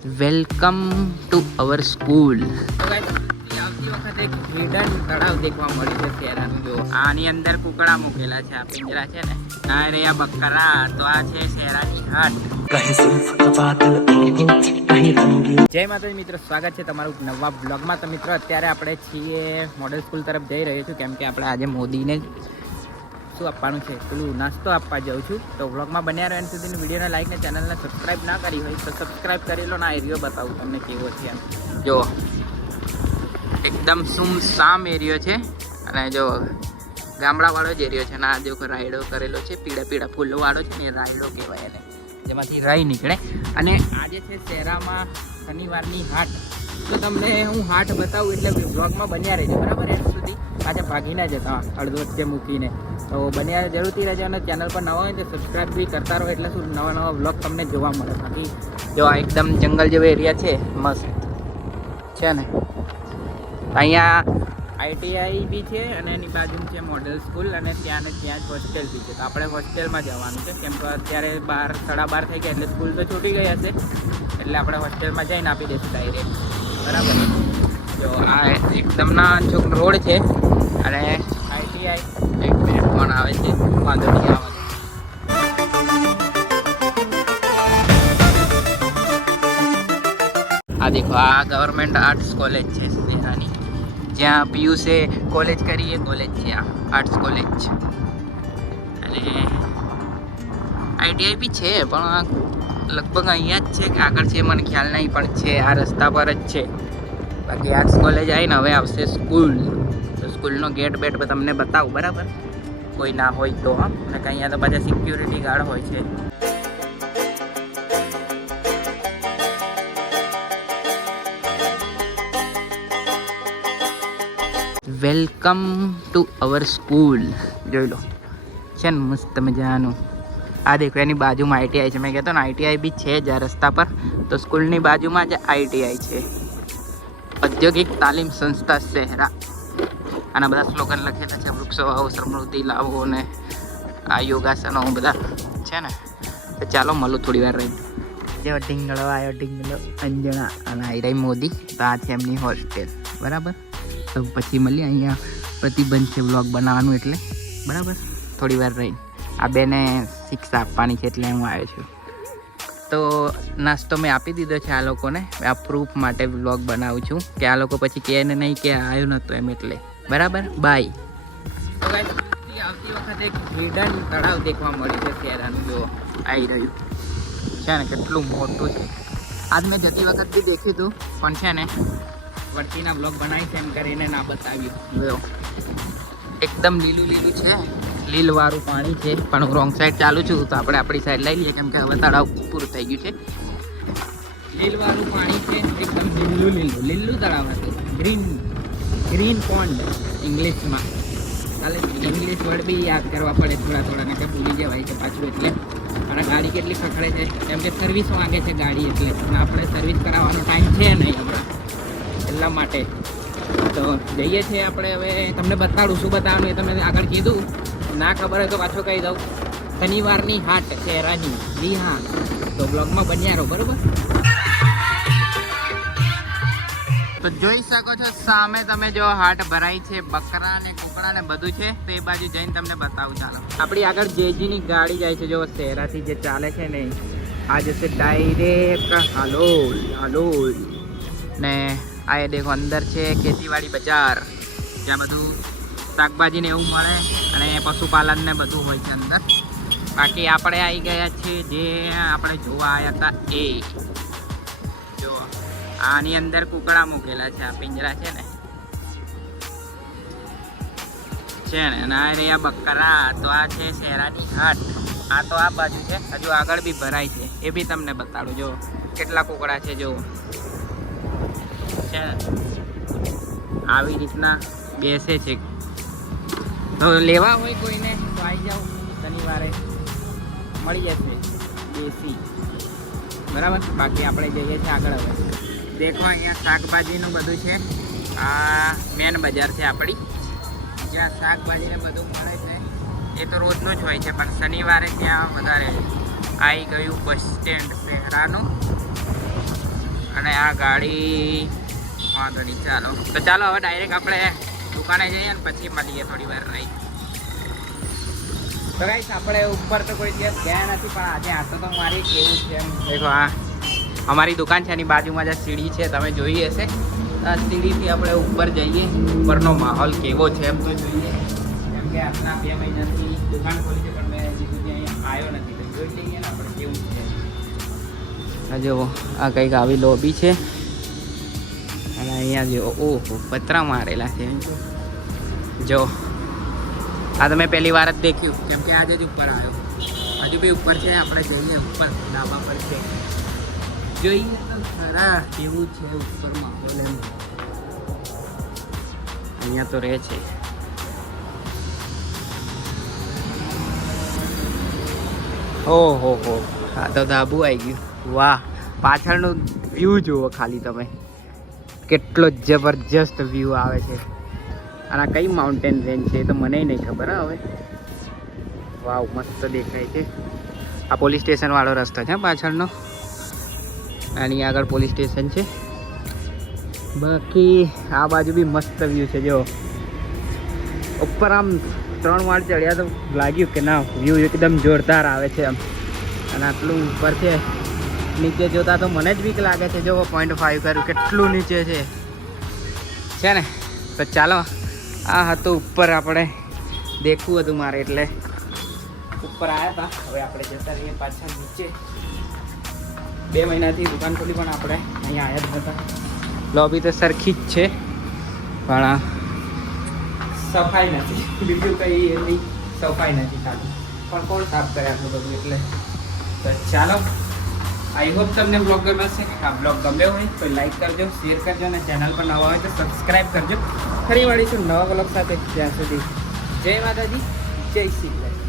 Welcome to our school. આવતી વખતે એક હિડન તળાવ દેખવા મળ્યું છે શેરાનું. જો આની અંદર કુકડા મૂકેલા છે, આ પિંજરા છે ને, આ રહ્યા બકરા. તો આ છે શેરાની હાટ. જય માતાજી મિત્રો, સ્વાગત છે તમારું નવા બ્લોગમાં. તો મિત્રો અત્યારે આપણે છીએ મોડલ સ્કૂલ તરફ જઈ રહ્યો છું, કેમ કે આપણે આજે મોદીને શું આપવાનું છે, પેલું નાસ્તો આપવા જાઉં છું. તો વ્લોગમાં બન્યા રહો એન્ડ સુધીની વિડીયોને લાઈક ને ચેનલને સબસ્ક્રાઈબ ના કરી હોય તો સબસ્ક્રાઈબ કરી લો. ના એરિયો બતાવું તમને કેવો છે એમ. જો એકદમ સુમસામ એરિયો છે અને જો ગામડાવાળો જ એરિયો છે. અને આ જો રાયડો કરેલો છે, પીળા પીળા ફૂલોવાળો છે ને, એ રાયડો કહેવાય એને, જેમાંથી રાઈ નીકળે. અને આજે છે શેરામાં શનિવારની હાટ. તો તમને હું હાટ બતાવું એટલે બ્લોગમાં બન્યા રહેજો બરાબર એન્ડ સુધી. પાછા ભાગી ના જતા અડધો વચ્ચે મૂકીને. તો બન્યા જરૂરથી રહેજો અને ચેનલ પર નવા હોય તો સબસ્ક્રાઈબ બી કરતા રહો, એટલે શું નવા નવા બ્લોગ તમને જોવા મળે. બાકી જો આ એકદમ જંગલ જેવો એરિયા છે, મસ્ત છે ને. અહીંયા આઈટીઆઈ બી છે અને એની બાજુ છે મોડલ સ્કૂલ, અને ત્યાં ને ત્યાં જ હોસ્ટેલ બી છે. તો આપણે હોસ્ટેલમાં જવાનું છે, કેમ કે અત્યારે 12:30 થઈ ગયા એટલે સ્કૂલ તો છૂટી ગઈ હશે, એટલે આપણે હોસ્ટેલમાં જઈને આપી દઈશું ડાયરેક્ટ બરાબર. જો આ એકદમ ના ચોક રોડ છે અને આઈટીઆઈ એક મિનિટ પણ આવે છે, વાંધો નહીં આવે. આ દેખો, આ ગવર્મેન્ટ આર્ટ્સ કોલેજ છે શેરાની, જ્યાં પીયુસે કોલેજ કરી એ કોલેજ છે આ આર્ટ્સ કોલેજ. અને આઈટીઆઈ બી છે પણ લગભગ અહીંયા જ છે કે આગળ છે મને ખ્યાલ નહીં, પણ છે આ રસ્તા પર જ છે. બાકી આર્ટ્સ કોલેજ આવીને હવે આવશે સ્કૂલ. તો સ્કૂલનો ગેટ બેટ તમને બતાવું બરાબર, કોઈ ના હોય તો. હા, અને અહીંયા તો બધા સિક્યુરિટી ગાર્ડ હોય છે. Welcome to our school. જોઈ લો છે ને મસ્ત મજાનું. આ દેખો એની બાજુમાં આઈટીઆઈ છે. મેં કહેતો ને આઈટીઆઈ બી છે જ આ રસ્તા પર. તો સ્કૂલની બાજુમાં જ આઈટીઆઈ છે, ઔદ્યોગિક તાલીમ સંસ્થા શહેરા. આના બધા સ્લોગન લખેલા છે, વૃક્ષો વાવો, સમૃદ્ધિ લાવો, ને આ યોગાસનો બધા છે ને. તો ચાલો મળું થોડી વાર રહીને. જેવો ઢીંગળો આવ્યો, ઢીંગળો અંજણા અને આઈ મોદી. તો આ છે એમની હોસ્ટેલ બરાબર. તો પછી મળીએ. અહીંયા પ્રતિબંધ છે વ્લોગ બનાવવાનું એટલે બરાબર. થોડી વાર રહીને આ બેને શિક્ષા આપવાની છે એટલે હું આવ્યો છું. તો નાસ્તો મેં આપી દીધો છે આ લોકોને. આ પ્રૂફ માટે વ્લોગ બનાવું છું કે આ લોકો પછી કહે ને નહીં કે આવ્યો નહોતો એમ, એટલે બરાબર. બાય. તો આવતી વખતે એક હિડન તળાવ દેખવા મળ્યું છે શેરાનું. જો આવી રહ્યું છે ને, કેટલું મોટું છે. આજ મેં જતી વખત બી દેખ્યું હતું, પણ છે ને વળતીના બ્લોગ બનાવી છે એમ કરીને ના બતાવ્યું. જો એકદમ લીલું લીલું છે, લીલવાળું પાણી છે. પણ હું રોંગ સાઈડ ચાલું છું, તો આપણે આપણી સાઈડ લઈ લઈએ, કેમ કે હવે તળાવ પૂરું થઈ ગયું છે. લીલવાળું પાણી છે, એકદમ લીલું લીલું લીલું તળાવ હતું. ગ્રીન પોન્ડ ઇંગ્લિશમાં. ચાલે ઇંગ્લિશ વર્ડ બી યાદ કરવા પડે થોડા થોડા, ને કે ભૂલી જવાય છે પાછું. એટલે અને ગાડી કેટલી ખખડે છે, કેમ કે સર્વિસ માંગે છે ગાડી, એટલે આપણે સર્વિસ કરાવવાનો ટાઈમ છે નહીં હમણાં, એટલા માટે. તો જઈએ છીએ આપણે હવે. તમને બતાડું શું બતાવવાનું એ તમે આગળ કીધું. ના ખબર હોય તો પાછો કહી દઉં. શનિવારની હાટ શેરાની. જી હા, તો બ્લોગમાં બન્યા રહો બરાબર. તો જોઈ શકો છો સામે તમે જો હાટ ભરાઈ છે, બકરા ને કુકડા ને બધું છે. તો એ બાજુ જઈને તમને બતાવું. ચાલો, આપણી આગળ જેજીની ગાડી જાય છે. જો શેરાથી જે ચાલે છે ને, આ જશે ડાયરેક્ટ હાલોલ. હાલોલ ને આ દેખો અંદર છે ખેતીવાડી બજાર, જ્યાં બધું શાકભાજી ને એવું મળે અને પશુપાલન ને બધું હોય છે અંદર. બાકી આપણે આવી ગયા છીએ જે આપણે જોવા આવ્યા હતા એ. જો આની અંદર કુકડા મૂકેલા છે, આ પિંજરા છે ને, અને આ રહ્યા બકરા. તો આ છે શેરાની હાટ. આ તો આ બાજુ છે, હજુ આગળ બી ભરાય છે, એ બી તમને બતાડું. જો કેટલા કુકડા છે, જો છે આવી રીતના બેસે છે. તો લેવા હોય કોઈને તો આવી જાઓ, શનિવારે મળી જશે દેશી બરાબર. બાકી આપણે જઈએ છીએ આગળ. હવે દેખો અહીંયા શાકભાજીનું બધું છે. આ મેન બજાર છે આપણી, જ્યાં શાકભાજીને બધું મળે છે. એ તો રોજનું જ હોય છે, પણ શનિવારે ત્યાં વધારે. આવી ગયું બસ સ્ટેન્ડ શહેરાનું. આ ગાડી વાંધો નહીં. ચાલો તો ચાલો હવે ડાયરેક્ટ આપણે દુકાને જઈએ ને પછી મળીએ થોડી વાર રહી. તો ગાઈસ આપણે ઉપર તો કોઈ દિવસ ગયા નથી, પણ આજે આટો તો મારી કેવું છે એમ દેખો. આ અમારી દુકાન છે, એની બાજુમાં જે સીડી છે તમે જોઈ હશે. આ સીડીથી આપણે ઉપર જઈએ, ઉપરનો માહોલ કેવો છે એમ તો જોઈએ. કેમ કે આપણા 2 મહિનાથી દુકાન ખોલી છે, પણ મેં હજી સુધી અહીંયા આવ્યો નથી. તો જોઈ લઈએ ને આપણે કેવું છે. આ જુઓ, આ કંઈક આવી લોબી છે અને અહીંયા જો ઓહો પતરા મારેલા છે જો. આ તો મેં પહેલી વાર જ દેખ્યું, કેમ કે આજે જ ઉપર આવ્યો. હજુ બી ઉપર છે, આપણે જઈએ ઉપર ડાબા પર છે, જોઈએ તો ખરા કેવું છે ઉપર માહોલ એમ. અહીંયા તો રહે છે. ઓહો હો, આ તો ધાબુ આવી ગયું. વાહ, પાછળનું વ્યૂ જુઓ ખાલી તમે, કેટલો જબરજસ્ત વ્યૂ આવે છે. અને આ કઈ માઉન્ટેન રેન્જ છે એ તો મને નહીં ખબર. હવે વાવ, મસ્ત દેખાય છે. આ પોલીસ સ્ટેશન વાળો રસ્તો છે પાછળનો, આની આગળ પોલીસ સ્ટેશન છે. બાકી આ બાજુ બી મસ્ત વ્યૂ છે જો. ઉપર આમ 3 માળ ચડ્યા તો લાગ્યું કે ના વ્યૂ એકદમ જોરદાર આવે છે આમ. અને આટલું ઉપર છે, નીચે જોતા તો મને જ બીક લાગે છે. જો 0.5 કર્યું, કેટલું નીચે છે ને. તો ચાલો, આ હતું ઉપર આપણે દેખવું હતું મારે, એટલે ઉપર આવ્યા હતા. હવે આપણે જતા રહીએ પાછા નીચે. 2 મહિનાથી દુકાન ખોલી, પણ આપણે અહીંયા આવ્યા જ નતા. લોબી તો સરખી જ છે, પણ સફાઈ નથી. બીજું કંઈ એની સફાઈ નથી ખાલી, પણ કોણ સાફ કરે આટલું બધું. એટલે તો ચાલો, આઈ હોપ તમને બ્લોગ ગમ્યો હશે. આ બ્લોગ ગમ્યો હોય તો લાઈક કરજો, શેર કરજો, અને ચેનલ પર નવા હોય તો સબસ્ક્રાઈબ કરજો. ફરી મળીશું નવા બ્લોગ સાથે. ત્યાં સુધી જય માતાજી, જય શ્રી કૃષ્ણ.